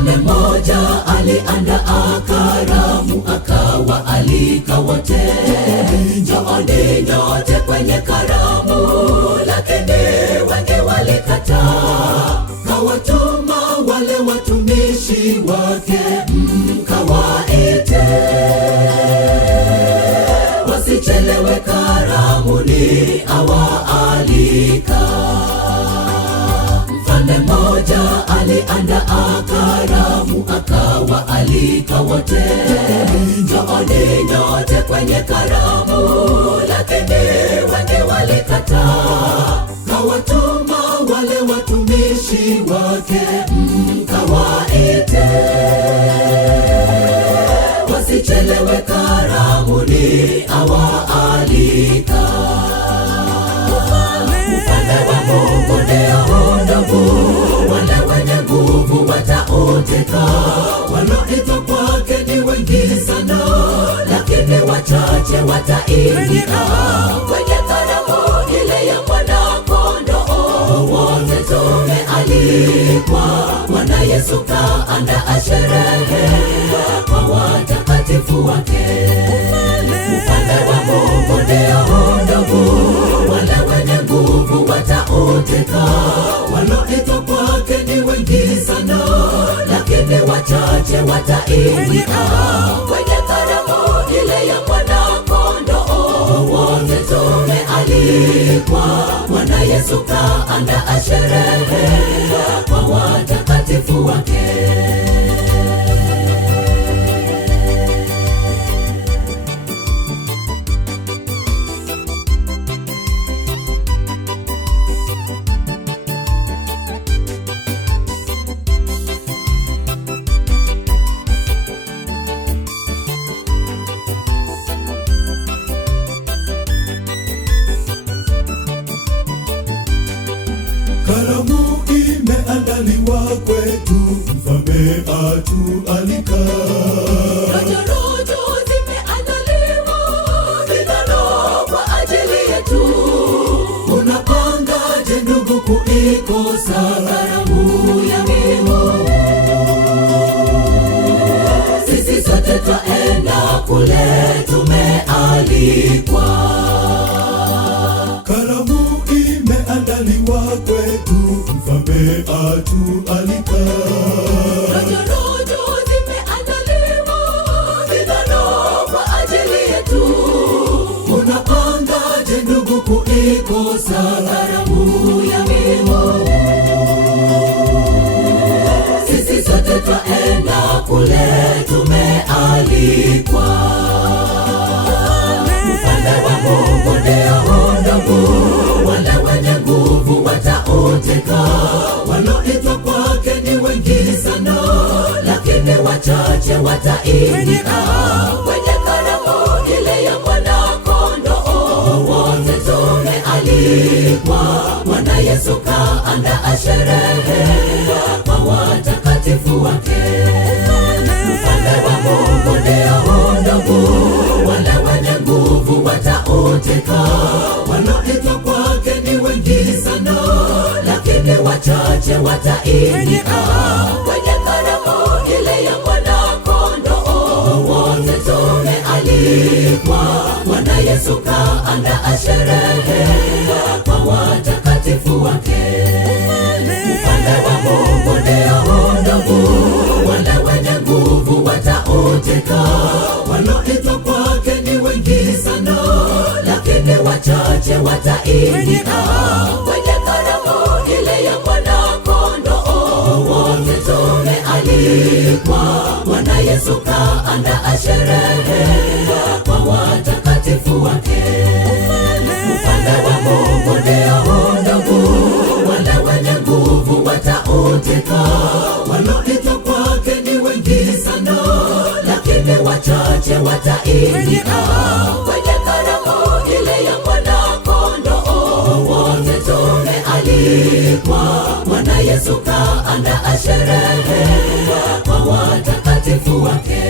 Mfalme mmoja aliandaa karamu, akawaalika wote, njooni nyote kwenye karamu, lakini wengi walikataa. Kawatuma wale watumishi wake, mkawaite, wasichelewe karamuni awaalika. Mfalme mmoja aliandaa karamu, akawaalika wote, njooni nyote kwenye karamu, lakini wengi walikataa. Kawatuma wale watumishi wake, mkawaite, wasichelewe karamuni awaalika. Ufalme wa Mungu ndio ndugu, wale wenye nguvu watauteka. Wanaoitwa kwake ni wengi sana, lakini wachache wataingia kwenye karamu ile ya Mwana-Kondoo. Wote tumealikwa, Bwana Yesu kaandaa sherehe kwa watakatifu wake. Ufalme wa Mungu ndio ndugu, wale wenye nguvu watauteka. Wanaoitwa kwake ni wengi sana, lakini wachache wataingia kwenye karamu ile ya Mwana-Kondoo. Wote tumealikwa, Bwana Yesu kaandaa sherehe kwa watakatifu wake. Karamu imeandaliwa kwetu, mfalme atualika. Rojo zimeandaliwa, vinono kwa ajili yetu. Unapangaje ndugu kuikosa karamu ya Mungu? Sisi sote twaenda kule, tumealikwa. Karamu imeandaliwa kwetu, mfalme atualika. Rojo zimeandaliwa, vinono kwa ajili yetu. Unapangaje ndugu kuikosa karamu ya Mungu? Sisi sote twaenda kule, tumealikwa. Ufalme wa Mungu ndio ndugu, wale wenye nguvu watauteka. Wanaoitwa kwake ni wengi sana, lakini wachache wataingia kwenye karamu ile ya Mwana-Kondoo. Wote tumealikwa, Bwana Yesu kaandaa sherehe kwa watakatifu wake. Ufalme wa Mungu ndio ndugu, wale wenye nguvu watauteka. Wanaoitwa kwake ni wengi sana, lakini wachache wataingia kwenye karamu ile ya Mwana-Kondoo. Wote tumealikwa, Bwana Yesu kaandaa sherehe kwa watakatifu wake. Ufalme wa Mungu ndio ndugu, wale wenye nguvu watauteka. Wanaoitwa kwake ni wengi sana, lakini wachache wataingia kwenye karamu ile ya Mwana-Kondoo. Wote tumealikwa, Bwana Yesu kaandaa sherehe kwa watakatifu wake. Ufalme wa Mungu ndio ndugu, wale wenye nguvu watauteka. Wanaoitwa kwake ni wengi sana, lakini wachache wataingia kwenye karamu ile ya Mwana-Kondoo. Wote tumealikwa, Bwana Yesu kaandaa sherehe kwa watakatifu wake.